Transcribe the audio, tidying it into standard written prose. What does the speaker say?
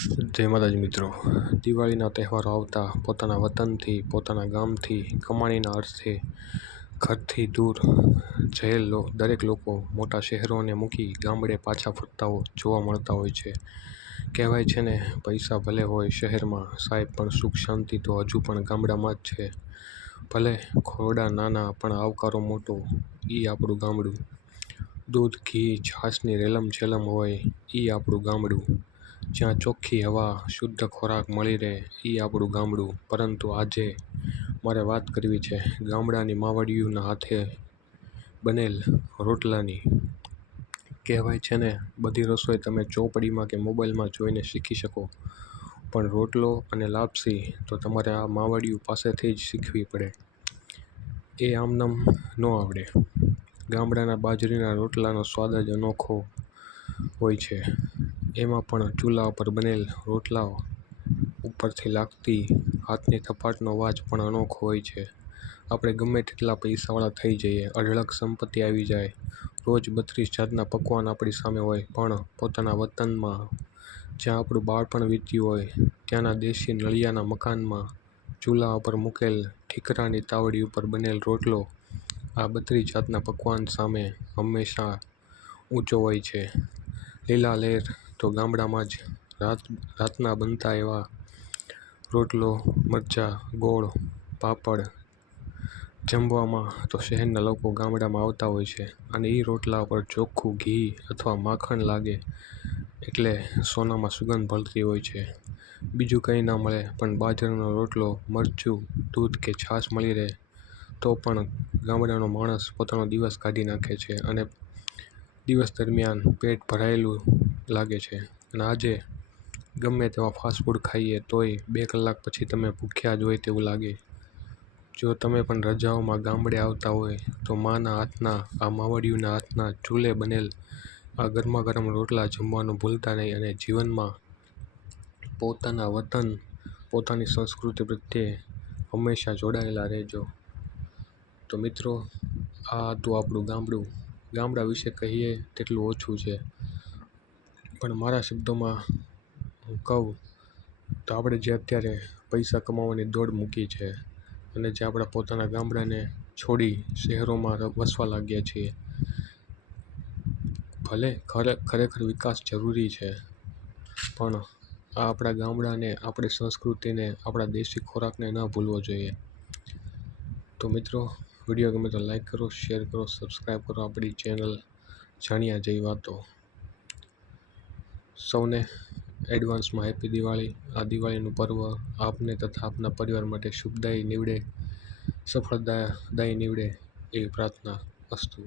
જય માતાજી મિત્રો, દિવાળીના તહેવારો આવતા પોતાના વતનથી, પોતાના ગામથી, કમાણીના અર્થે ઘરથી દૂર જયેલ દરેક લોકો મોટા શહેરોને મૂકી ગામડે પાછા ફરતા જોવા મળતા હોય છે. કહેવાય છે ને, પૈસા ભલે હોય શહેરમાં સાહેબ, પણ સુખ શાંતિ તો હજુ પણ ગામડામાં જ છે. ભલે ખોરડા નાના પણ આવકારો મોટો, ઈ આપણું ગામડું. દૂધ, ઘી, છાશની રેલમ છેલમ હોય, ઈ આપણું ગામડું. જ્યાં ચોખ્ખી હવા, શુદ્ધ ખોરાક મળી રહે, ઈ આપણું ગામડું. પરંતુ આજે મારે વાત કરવી છે ગામડાની માવડિયુંના હાથે બનેલ રોટલાની. કહેવાય છે ને, બધી રસોઈ તમે ચોપડીમાં કે મોબાઈલમાં જોઈને શીખી શકો, પણ રોટલો અને લાપસી તો તમારે આ માવડિયું પાસેથી જ શીખવી પડે. એ આમનામ ન આવડે. ગામડાના બાજરીના રોટલાનો સ્વાદ જ અનોખો હોય છે. એમાં પણ ચૂલા ઉપર બનેલ રોટલા, ઉપરથી લાગતી હાથની થપાટનો વાજ પણ અનોખો હોય છે. આપણે ગમે તેટલા પૈસાવાળા થઈ જઈએ, અઢળક સંપત્તિ આવી જાય, રોજ 32 જાતના પકવાન આપણી સામે હોય, પણ પોતાના વતનમાં, જ્યાં આપણું બાળપણ વીત્યું હોય, ત્યાંના દેશી નળિયાના મકાનમાં ચૂલા ઉપર મૂકેલ ઠીકરાની તાવડી ઉપર બનેલ રોટલો આ 32 જાતના પકવાન સામે હંમેશા ઊંચો હોય છે. લીલા લેર તો ગામડામાં જ રાતના બનતા એવા રોટલો, મરચાં, ગોળ, પાપડ. જમવામાં તો શહેરના લોકો ગામડામાં આવતા હોય છે, અને એ રોટલા પર ચોખ્ખું ઘી અથવા માખણ લાગે એટલે સોનામાં સુગંધ ભળતી હોય છે. બીજું કંઈ ના મળે પણ બાજરાનો રોટલો, મરચું, દૂધ કે છાશ મળી રહે તો પણ ગામડાનો માણસ પોતાનો દિવસ કાઢી નાખે છે, અને દિવસ દરમિયાન પેટ ભરાયેલું લાગે છે. અને આજે ગમે તેવા ફાસ્ટફૂડ ખાઈએ તોય 2 કલાક પછી તમે ભૂખ્યા જ હોય તેવું લાગે. જો તમે પણ રજાઓમાં ગામડે આવતા હોય તો માના હાથના, આ માવડિયુંના હાથના ચૂલે બનેલ આ ગરમા ગરમ રોટલા જમવાનું ભૂલતા નહીં, અને જીવનમાં પોતાના વતન, પોતાની સંસ્કૃતિ પ્રત્યે હંમેશા જોડાયેલા રહેજો. તો મિત્રો, આ હતું આપણું ગામડું. ગામડા વિશે કહીએ તેટલું ઓછું છે, પણ મારા શબ્દોમાં હું કહું તો આપણે જે અત્યારે પૈસા કમાવાની દોડ મૂકી છે, અને જે આપણા પોતાના ગામડાને છોડી શહેરોમાં વસવા લાગ્યા છીએ, ભલે ખરેખર વિકાસ જરૂરી છે, પણ આ આપણા ગામડાને, આપણી સંસ્કૃતિને, આપણા દેશી ખોરાકને ન ભૂલવો જોઈએ. તો મિત્રો, વિડીયો ગમે તો લાઈક કરો, શેર કરો, સબસ્ક્રાઈબ કરો આપણી ચેનલ જાણ્યા જેવી વાતો. સૌને એડવાન્સમાં હેપી દિવાળી. આ દિવાળીનું પર્વ આપને તથા આપના પરિવાર માટે શુભદાયી નીવડે, સફળદાયી નીવડે એવી પ્રાર્થના. અસ્તુ.